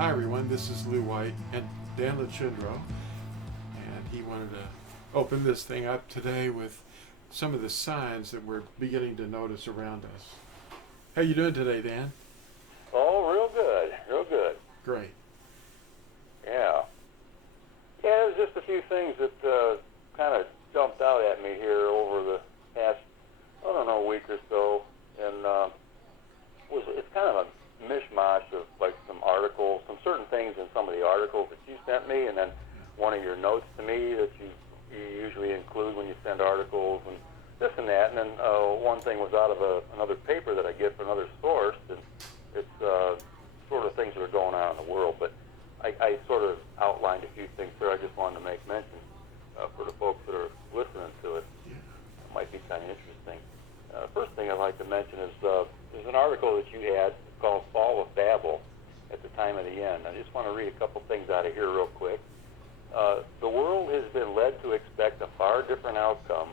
Hi everyone, this is Lou White and Dan Lachendro, and he wanted to open this thing up today with some of the signs that we're beginning to notice around us. How you doing today, Dan? Oh, real good, real good. Great. Yeah. Yeah, there's just a few things that kind of jumped out at me here over the past, I don't know, week or so, and it's kind of a mishmash of like some articles, some certain things in some of the articles that you sent me, and then one of your notes to me that you usually include when you send articles and this and that, and then one thing was out of another paper that I get from another source, and it's sort of things that are going on in the world, but I sort of outlined a few things there I just wanted to make mention for the folks that are listening to it. It might be kind of interesting. First thing I'd like to mention is there's an article that you had called Fall of Babel at the time of the end. I just want to read a couple things out of here real quick. The world has been led to expect a far different outcome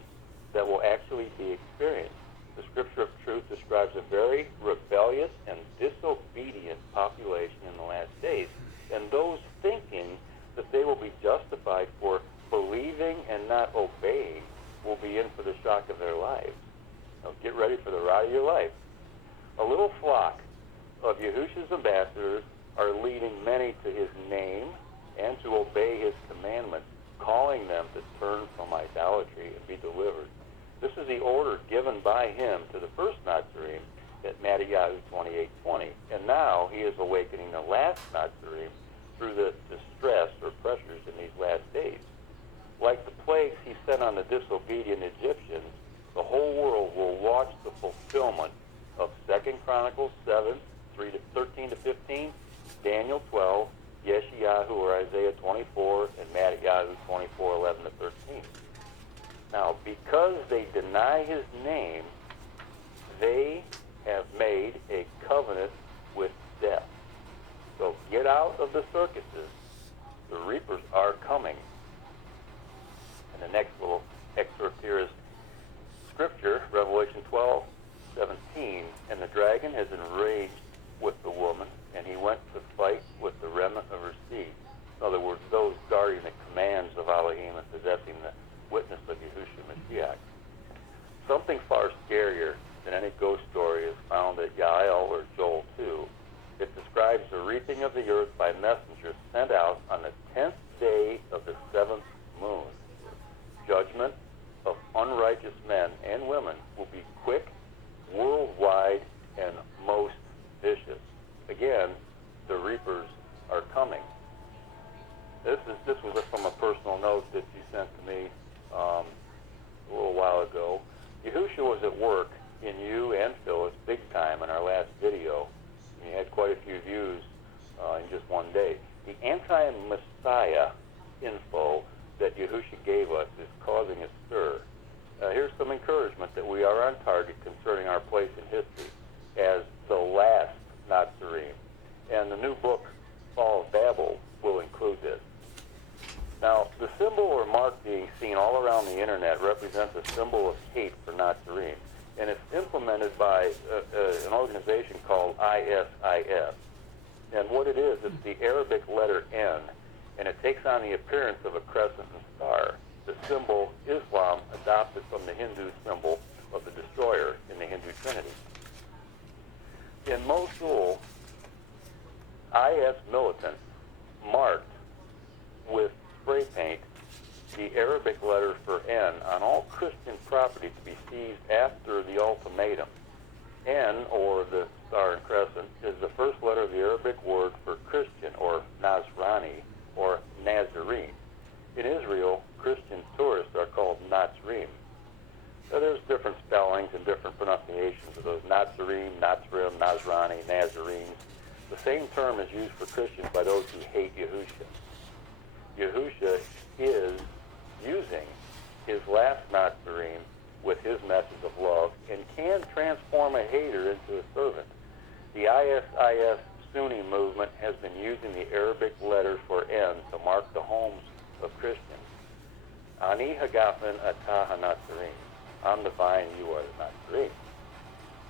that will actually be experienced. The Scripture of Truth describes a very rebellious and disobedient population in the last days, and those thinking that they will be justified for believing and not obeying will be in for the shock of their lives. Now, get ready for the ride of your life. A little flock of Yahushua's ambassadors are leading many to his name and to obey his commandments, calling them to turn from idolatry and be delivered. This is the order given by him to the first Natsarim at Matthew 28:20, and now he is awakening the last Natsarim through the distress or pressures in these last days. Like the plagues he sent on the disobedient Egyptians, the whole world will watch the fulfillment of 2 Chronicles 7, 13 to 15, Daniel 12, Yeshayahu or Isaiah 24, and Matthew 24, 11 to 13. Now, because they deny his name, they have made a covenant with death. So get out of the circuses. The reapers are coming. And the next little excerpt here is Scripture, Revelation 12:17. And the dragon has enraged with the woman, and he went to fight with the remnant of her seed. In other words, those guarding the commands of Elohim and possessing the witness of Yahushua Mashiach. Something far scarier than any ghost story is found at Yael or Joel 2. It describes the reaping of the earth by messengers sent out on the 10th day of the 7th moon. Judgment of unrighteous men and women will be quick, worldwide, and most vicious. Again, the reapers are coming. This was from a personal note that you sent to me a little while ago. Yahushua was at work in you and Phyllis big time in our last video. We had quite a few views in just one day. The anti-Messiah info that Yahushua gave us is causing a stir. Here's some encouragement that we are on target concerning our place in history as the last Natsarim. And the new book, Fall of Babel, will include this. Now, the symbol or mark being seen all around the internet represents a symbol of hate for Natsarim, and it's implemented by an organization called ISIS. And what it is, it's the Arabic letter N, and it takes on the appearance of a crescent and star, the symbol Islam adopted from the Hindu symbol of the destroyer in the Hindu Trinity. In Mosul, IS militants marked with spray paint the Arabic letter for N on all Christian property to be seized after the ultimatum. N, or the star and crescent, is the first letter of the Arabic word for Christian, or Nazrani, or Nazarene. In Israel, Christian tourists are called Natsarim. Now, there's different spellings and different pronunciations of those Natsarim, Natsarim, Nazrani, Nazarenes. The same term is used for Christians by those who hate Yahushua. Yahushua is using his last Natsarim with his message of love and can transform a hater into a servant. The ISIS Sunni movement has been using the Arabic letter for N to mark the homes of Christians. Ani hagafen atah Natsarim. I'm divine, you are the Natsarim.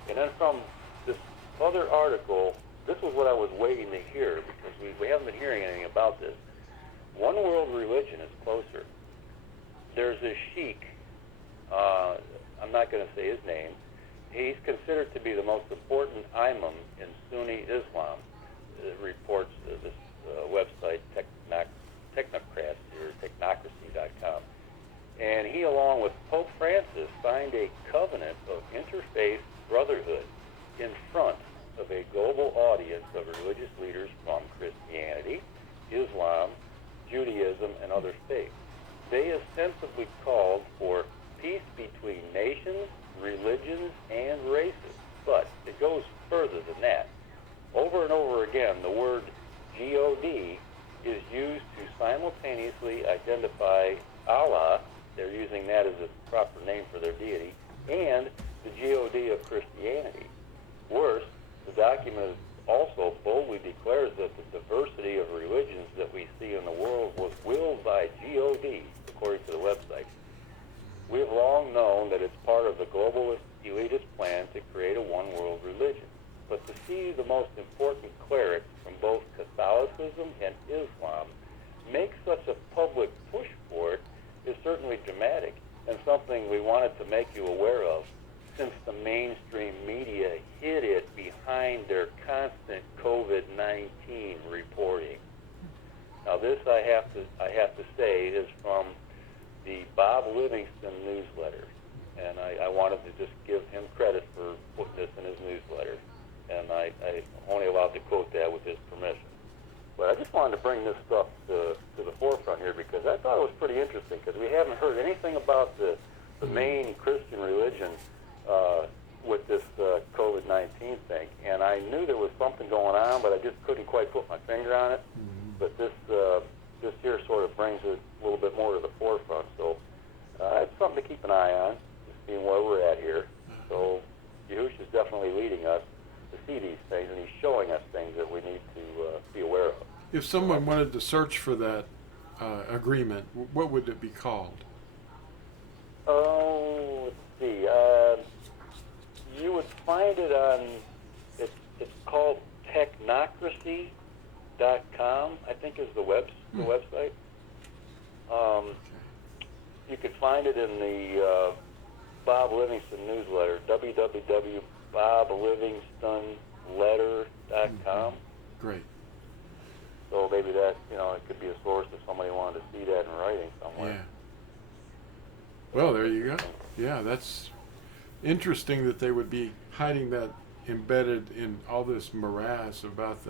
And then from this other article this was what I was waiting to hear, because we haven't been hearing anything about this. One world religion is closer. There's this sheikh, I'm not going to say his name. He's considered to be the most important imam in Sunni Islam, reports this website, technocracy.com. And he, along with Pope Francis, signed a covenant of interfaith brotherhood in front of a global audience of religious leaders from Christianity, Islam, Judaism, and other faiths. They ostensibly called for peace between nations, religions, and races. But it goes further than that. Over and over again, the word God is used to simultaneously identify Allah, they're using that as a proper name for their deity, and the God of Christianity. Worse, the document also boldly declares that the diversity of religions that we see in the world was willed by God, according to the website. We have long known that it's part of the globalist elitist plan to create a one-world religion. But to see the most important clerics from both Catholicism and Islam make such a public push for it is certainly dramatic, and something we wanted to make you aware of, since the mainstream media hid it behind their constant COVID-19 reporting. Now, this I have to say is from the Bob Livingston newsletter, and I wanted to just give him credit for putting this in his newsletter, and I only allowed to quote that with his permission. But I just wanted to bring this stuff to the forefront here, because I thought it was pretty interesting, because we haven't heard anything about the main Christian religion with this COVID-19 thing, and I knew there was something going on, but I just couldn't quite put my finger on it. But this here sort of brings it a little bit more to the forefront, so it's something to keep an eye on, just seeing where we're at here. So Yahushua is definitely leading us to see these things, and he's showing us things that we need to be aware of. If someone wanted to search for that agreement, what would it be called? Oh, let's see. You would find it on, it's called technocracy.com, I think is the website. You could find it in the Bob Livingston newsletter, www.boblivingstonletter.com. Great. So maybe that, it could be a source if somebody wanted to see that in writing somewhere. Yeah. Well, there you go. Yeah, that's interesting that they would be hiding that embedded in all this morass about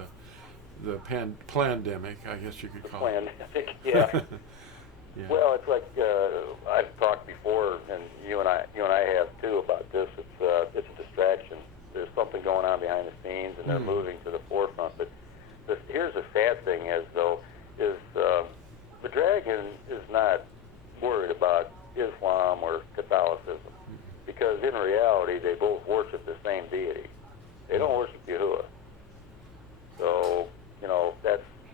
the pandemic, I guess you could call it. Pandemic, yeah. Yeah. Well, it's like I've talked before, and you and I have too, about this. It's a distraction. There's something going on behind the scenes, and they're moving to the forefront. But here's the sad thing: is the dragon is not worried about Islam or Catholicism, because in reality they both worship the same deity. They don't worship Yahuwah. So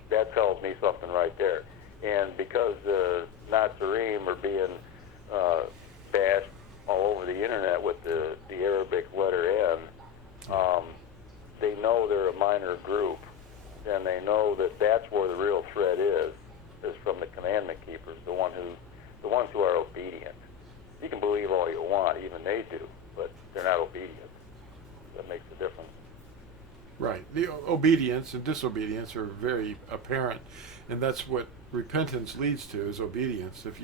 that tells me something right there. And because the Natsarim are being bashed all over the internet with the Arabic letter N, they know they're a minor group, and they know that that's where the real threat is from the commandment keepers, the ones who are obedient. You can believe all you want, even they do, but they're not obedient. That makes a difference. Right. The obedience and disobedience are very apparent, and that's what repentance leads to, is obedience. If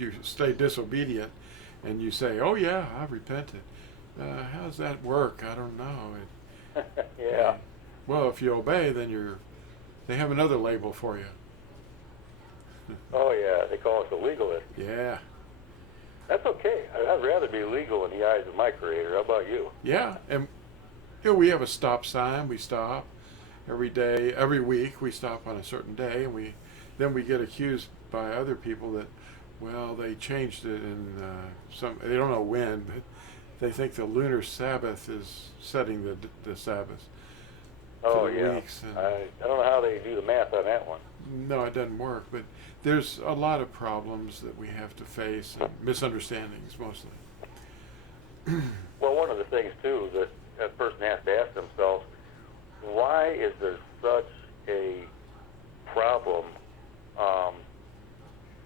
you stay disobedient and you say, "Oh yeah, I've repented," how does that work? I don't know. Yeah. Well, if you obey, then they have another label for you. Oh yeah, they call us a legalist. Yeah. That's okay. I'd rather be legal in the eyes of my Creator. How about you? Yeah, and we have a stop sign. We stop every day, every week. We stop on a certain day, and then we get accused by other people that, well, they changed it, and they don't know when, but they think the lunar Sabbath is setting the Sabbath. Oh for the yeah. weeks, and I don't know how they do the math on that one. no, it doesn't work. But there's a lot of problems that we have to face, and misunderstandings mostly. Well, one of the things too that a person has to ask themselves, why is there such a problem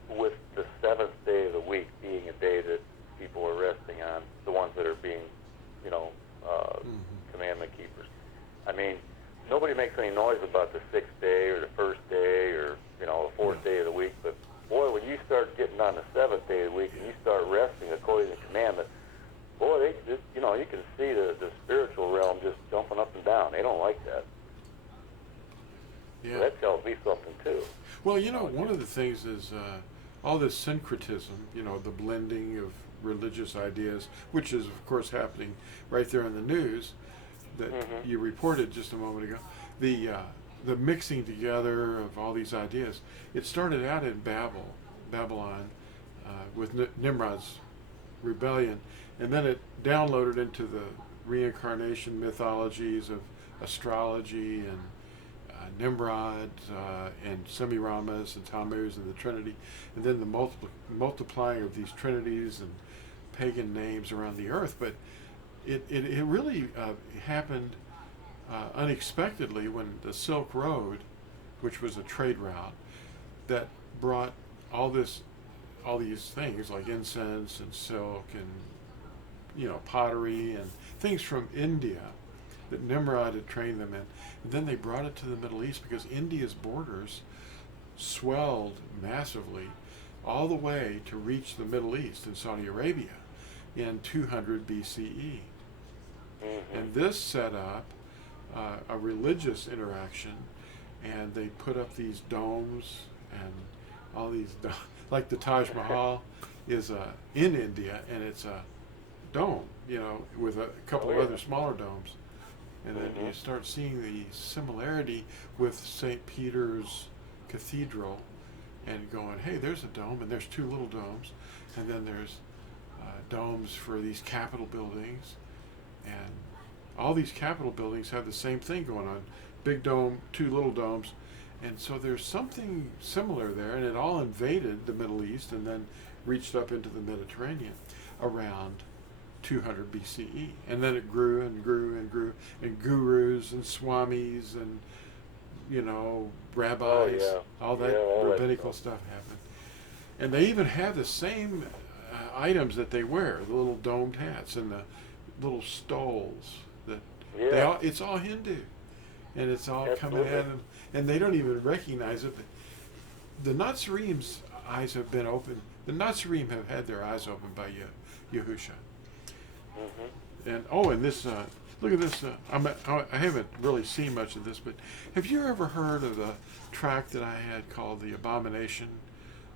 with the seventh day of the week being a day that people are resting on, the ones that are being, commandment keepers? I mean, nobody makes any noise about the sixth day or the first day or, the fourth day of the week, but boy, when you start getting on the seventh day of the week and you start resting according to commandment, boy, they just, you can see the spiritual realm just jumping up and down. They don't like that. Yeah. So that tells me something too. Well, one of the things is all this syncretism, the blending of religious ideas, which is, of course, happening right there in the news that you reported just a moment ago. The mixing together of all these ideas. It started out in Babylon, with Nimrod's rebellion, and then it downloaded into the reincarnation mythologies of astrology and Nimrod and Semiramis and Tammuz and the Trinity, and then the multiplying of these trinities and pagan names around the earth. But it really happened unexpectedly when the Silk Road, which was a trade route that brought all these things like incense and silk and pottery and things from India that Nimrod had trained them in. And then they brought it to the Middle East because India's borders swelled massively all the way to reach the Middle East and Saudi Arabia in 200 BCE. And this set up a religious interaction, and they put up these domes and all these like the Taj Mahal is in India, and it's a dome, with a couple of other smaller domes. And then you start seeing the similarity with St. Peter's Cathedral and going, hey, there's a dome, and there's two little domes, and then there's domes for these Capitol buildings, and all these Capitol buildings have the same thing going on. Big dome, two little domes, and so there's something similar there, and it all invaded the Middle East and then reached up into the Mediterranean around 200 BCE, and then it grew and grew and grew, and gurus and swamis and rabbis, all that rabbinical stuff happened. And they even have the same items that they wear, the little domed hats and the little stoles that it's all Hindu, and it's all coming at them, and they don't even recognize it. But the Natsarim's eyes have been opened. The Natsarim have had their eyes opened by Yahusha. And and this, look at this. I haven't really seen much of this, but have you ever heard of the tract that I had called "The Abomination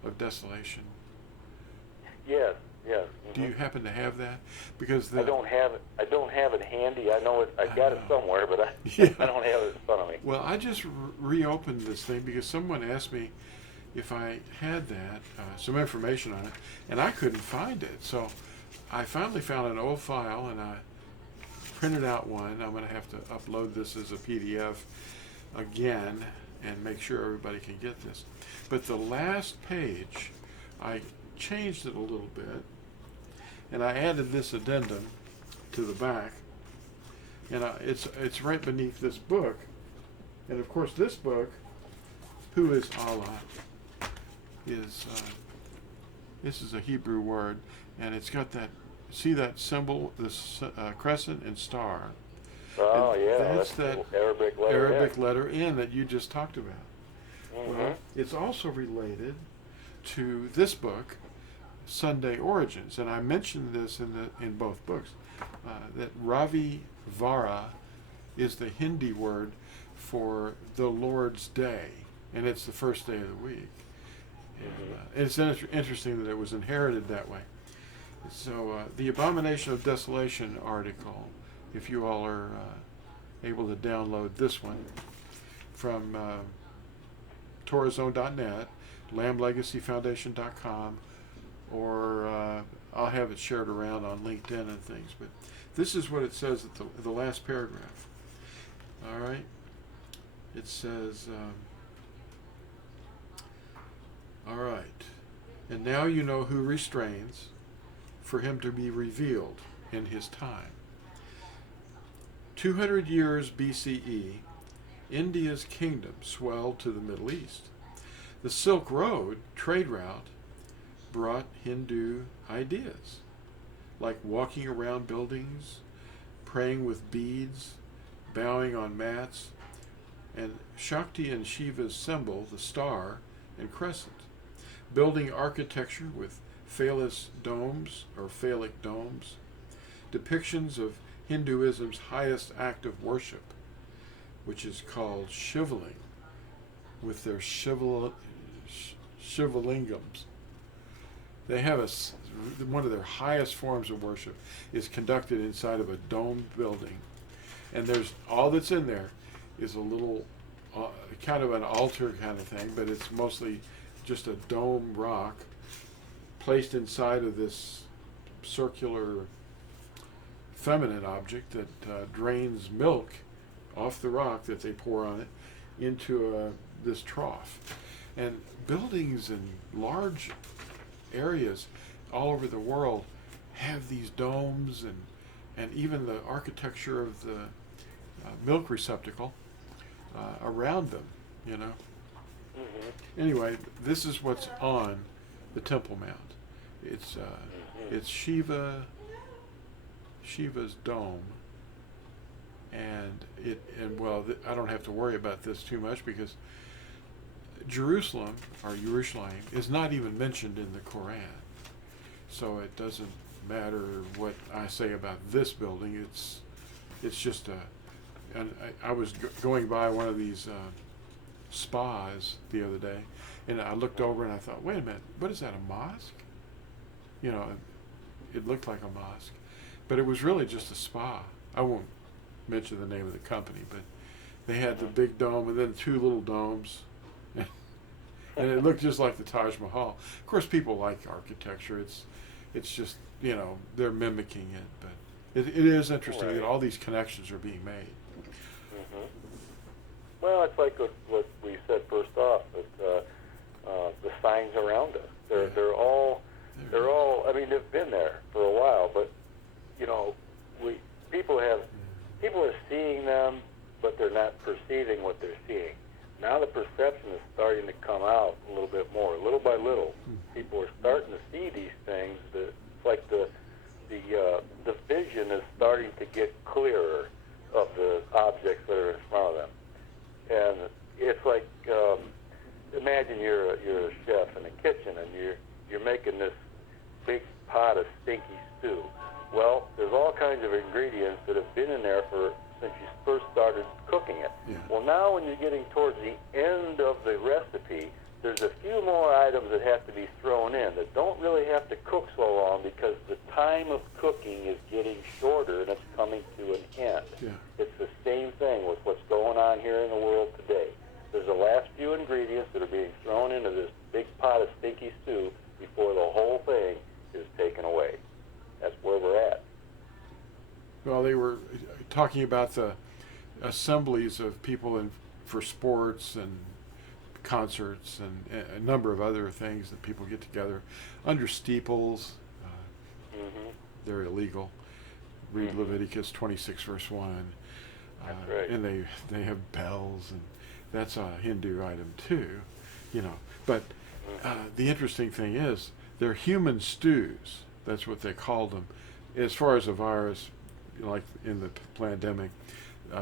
of Desolation"? Yes. Do you happen to have that? Because I don't have it. I don't have it handy. I know it. I got it somewhere, but I don't have it in front of me. Well, I just reopened this thing because someone asked me if I had that, some information on it, and I couldn't find it. So I finally found an old file, and I printed out one. I'm going to have to upload this as a PDF again and make sure everybody can get this. But the last page, I changed it a little bit, and I added this addendum to the back, and it's right beneath this book. And of course, this book, Who is Allah, is this is a Hebrew word, and it's got that, see that symbol, this crescent and star. Oh, and yeah, that's that Arabic letter N that you just talked about. Well, it's also related to this book, Sunday Origins, and I mentioned this in both books, that Ravi Vara is the Hindi word for the Lord's Day, and it's the first day of the week. And it's interesting that it was inherited that way. So the Abomination of Desolation article, if you all are able to download this one from TorahZone.net, LambLegacyFoundation.com, or I'll have it shared around on LinkedIn and things. But this is what it says at the last paragraph. All right? It says, all right, and now you know who restrains for him to be revealed in his time. 200 years BCE, India's kingdom swelled to the Middle East. The Silk Road trade route brought Hindu ideas, like walking around buildings, praying with beads, bowing on mats, and Shakti and Shiva's symbol, the star and crescent, building architecture with phallus domes or phallic domes, depictions of Hinduism's highest act of worship, which is called Shivaling, with their Shivalingams. They have one of their highest forms of worship is conducted inside of a domed building, and there's all that's in there is a little kind of an altar kind of thing, but it's mostly just a dome rock placed inside of this circular feminine object that drains milk off the rock that they pour on it into this trough. And buildings in large areas all over the world have these domes, and even the architecture of the milk receptacle around them, you know. Mm-hmm. Anyway, this is what's on the Temple Mount. It's Shiva's dome, and I don't have to worry about this too much because Jerusalem is not even mentioned in the Quran, so it doesn't matter what I say about this building. It's just and I was going by one of these spas the other day, and I looked over and I thought, wait a minute, what is that, a mosque? You know, it looked like a mosque, but it was really just a spa. I won't mention the name of the company, but they had the big dome and then two little domes, and it looked just like the Taj Mahal. Of course, people like architecture. It's just, you know, they're mimicking it, but it is interesting that all these connections are being made. Mm-hmm. Well, it's like what we said first off, that the signs around us. They're all. I mean, they've been there for a while, but you know, people are seeing them, but they're not perceiving what they're seeing. Now the perception is starting to come out a little bit more, little by little. People are starting to see these things. It's like the vision is starting to get clearer of the objects that are in front of them. And it's like, imagine you're a chef in the kitchen and you're making this big pot of stinky stew. Well, there's all kinds of ingredients that have been in there since you first started cooking it. Yeah. Well, now when you're getting towards the end of the recipe, there's a few more items that have to be thrown in that don't really have to cook so long because the time of cooking is getting shorter and it's coming to an end. Yeah. It's the same thing with what's going on here in the world today. There's the last few ingredients that are being thrown into this big pot of stinky stew before the whole thing is taken away. That's where we're at. Well, they were talking about the assemblies of people for sports and concerts and a number of other things that people get together under steeples. They're illegal. Read Leviticus 26 verse 1. That's right. And they have bells, and that's a Hindu item too, you know. But the interesting thing is they're human stews. That's what they called them. As far as a virus, like in the pandemic,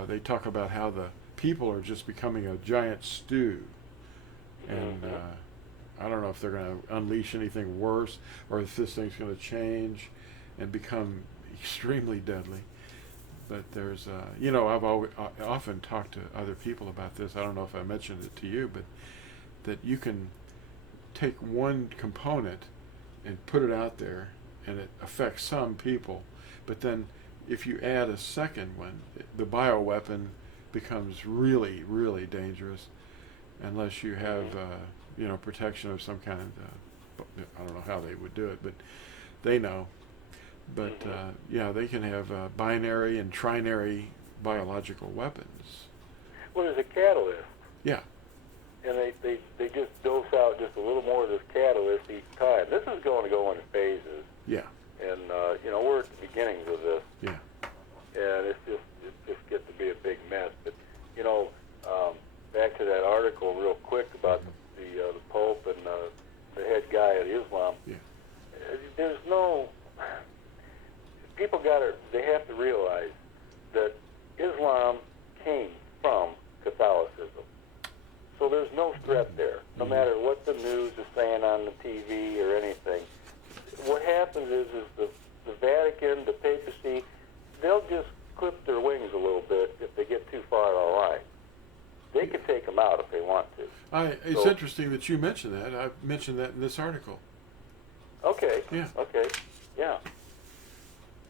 they talk about how the people are just becoming a giant stew. And I don't know if they're going to unleash anything worse or if this thing's going to change and become extremely deadly. But there's, you know, I've often talked to other people about this. I don't know if I mentioned it to you, but that you can take one component and put it out there and it affects some people. But then if you add a second one, the bioweapon becomes really, really dangerous unless you have, you know, protection of some kind. I don't know how they would do it, but they know. But yeah, they can have binary and trinary biological weapons. Well, there's a catalyst. Yeah. And they just dose out just a little more of this catalyst each time. This is going to go in phases. Yeah. And, you know, we're at the beginnings of this. Yeah. And it just gets to be a big mess. But, you know, they have to realize that Islam came from Catholicism. So there's no threat there, no matter what the news is saying on the TV or anything. What happens is the Vatican, the papacy, they'll just clip their wings a little bit if they get too far out of line. They can take them out if they want to. It's interesting that you mentioned that. I mentioned that in this article. Okay. Yeah. Okay. Yeah.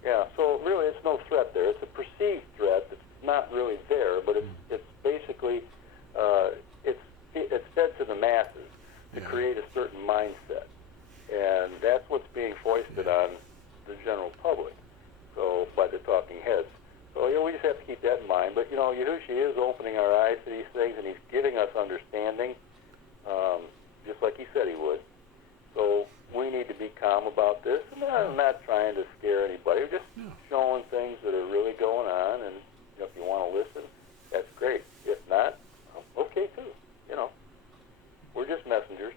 Yeah. So really, it's no threat there. It's a perceived threat that's not really there, but it's basically it's fed to the masses to create a certain mindset, and that's what's being foisted on the general public. So by the talking heads. So we just have to keep that in mind. But Yahushua is opening our eyes to these things, and he's giving us understanding, just like he said he would. So we need to be calm about this. And I'm not trying to scare anybody. We're just showing things that are really going on, and if you want to listen, that's great. If not, okay too. We're just messengers.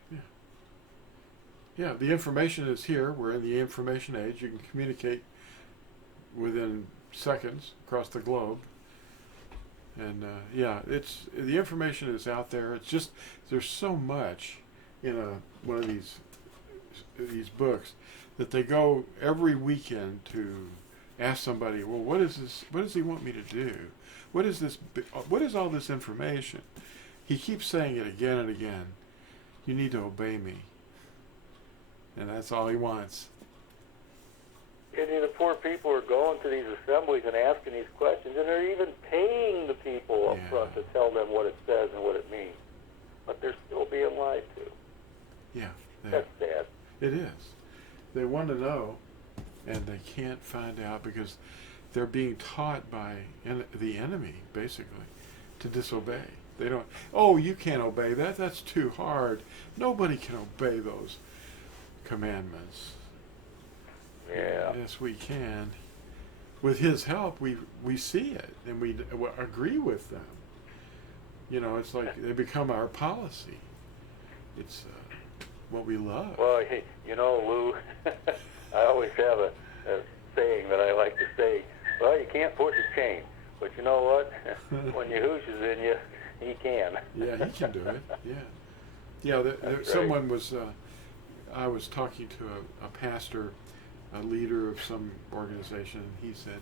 Yeah, the information is here. We're in the information age. You can communicate within seconds across the globe. And it's the information is out there. It's just there's so much in one of these books that they go every weekend to ask somebody, well, what is this? What does he want me to do? What is this? What is all this information? He keeps saying it again and again. You need to obey me. And that's all he wants. And the poor people are going to these assemblies and asking these questions, and they're even paying the people up front to tell them what it says and what it means. But they're still being lied to. Yeah. That's sad. It is. They want to know, and they can't find out because they're being taught by the enemy, basically, to disobey. They don't, you can't obey that. That's too hard. Nobody can obey those commandments. Yeah. Yes, we can. With his help, we see it, and we agree with them. It's like they become our policy. It's what we love. Well, Lou, I always have a saying that I like to say, well, you can't push a chain, but you know what? When Yahushua's in you, he can. Yeah, he can do it. Yeah. Someone was, I was talking to a pastor, a leader of some organization, and he said,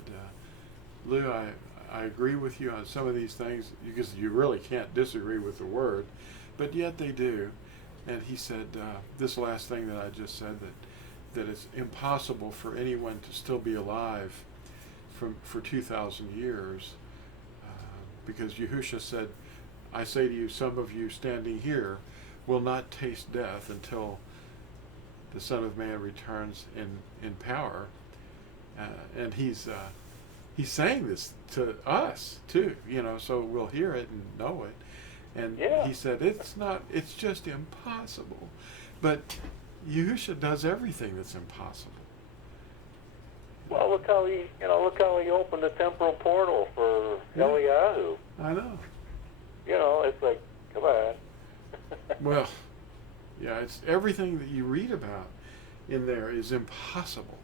Lou, I agree with you on some of these things because you really can't disagree with the word, but yet they do. And he said, this last thing that I just said, that it's impossible for anyone to still be alive for 2,000 years, because Yahushua said, I say to you, some of you standing here will not taste death until the Son of Man returns in power. And he's saying this to us too, so we'll hear it and know it. And he said, it's just impossible. But Yahushua does everything that's impossible. Well, look how he opened the temporal portal for Eliyahu. I know. It's like, come on. Well, it's everything that you read about in there is impossible.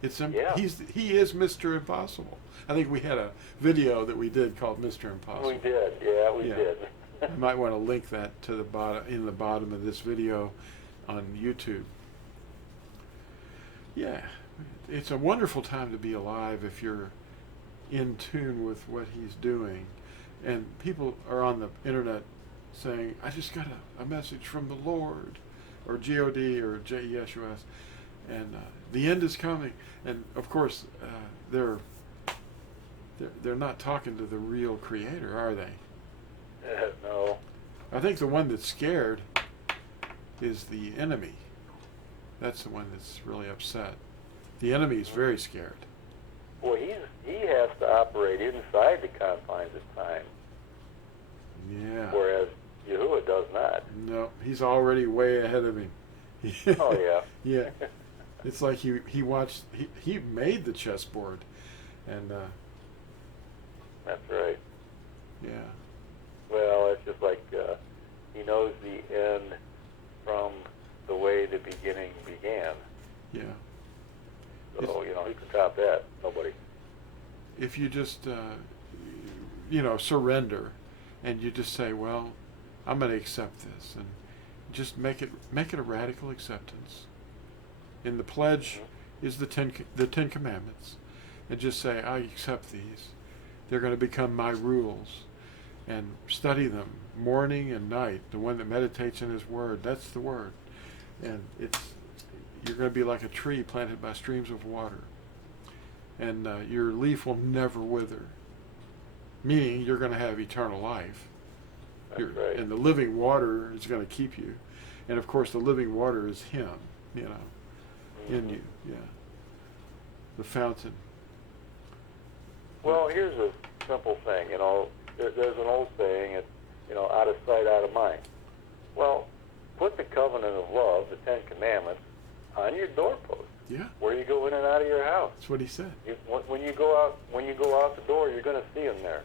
He is Mr. Impossible. I think we had a video that we did called Mr. Impossible. We did, we did. You might want to link that to the bottom of this video on YouTube. Yeah, it's a wonderful time to be alive if you're in tune with what he's doing. And people are on the internet saying, I just got a message from the Lord, or G-O-D, or J-E-S-U-S, and the end is coming. And of course, they're not talking to the real Creator, are they? No. I think the one that's scared is the enemy. That's the one that's really upset. The enemy is very scared. Well, he has to operate inside the confines of time. Yeah. Whereas Yahuwah does not. No, he's already way ahead of him. Oh yeah. Yeah. It's like he watched. He made the chessboard, and. That's right. Yeah. Well, it's just like he knows the end from the way the beginning began. Yeah. So, who can top that? Nobody. if you just surrender, and you just say, well, I'm going to accept this, and just make it a radical acceptance. In the pledge is the Ten Commandments, and just say, I accept these. They're going to become my rules, and study them morning and night. The one that meditates in His Word, that's the Word, and you're going to be like a tree planted by streams of water, and your leaf will never wither. Meaning, you're going to have eternal life. That's right. And the living water is going to keep you. And of course, the living water is Him, in you. Yeah. The fountain. Well, here's a simple thing. There's an old saying, out of sight, out of mind. Well, put the covenant of love, the Ten Commandments, on your doorpost. Yeah. Where you go in and out of your house. That's what He said. When you go out the door, you're going to see them there.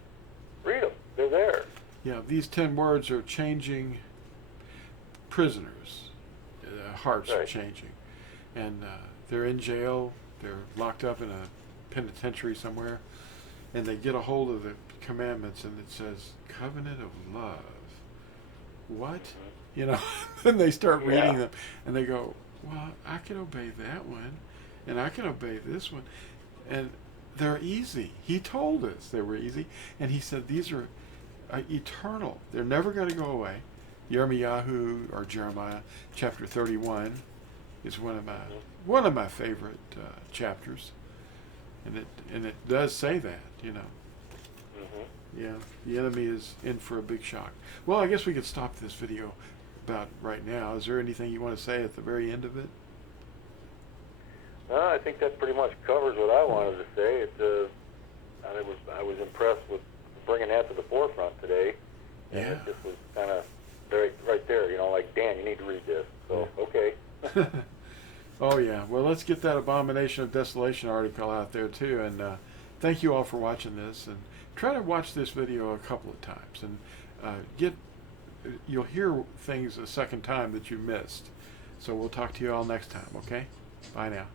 Read them. They're there. Yeah, these 10 words are changing prisoners. Hearts are changing. And they're in jail. They're locked up in a penitentiary somewhere. And they get a hold of the commandments, and it says, covenant of love. What? Then they start reading them, and they go, well, I can obey that one, and I can obey this one. And they're easy. He told us they were easy. And He said these are eternal. They're never going to go away. Jeremiah chapter 31 is one of my favorite chapters, and it does say that. Yeah, the enemy is in for a big shock. Well, I guess we could stop this video about right now. Is there anything you want to say at the very end of it? I think that pretty much covers what I wanted to say. I was impressed with bringing that to the forefront today. And Yeah. it just was kind of right there, like, Dan, you need to read this. So, okay. Oh, yeah. Well, let's get that abomination of desolation article out there, too. And thank you all for watching this. And try to watch this video a couple of times. And you'll hear things a second time that you missed. So we'll talk to you all next time, okay? Bye now.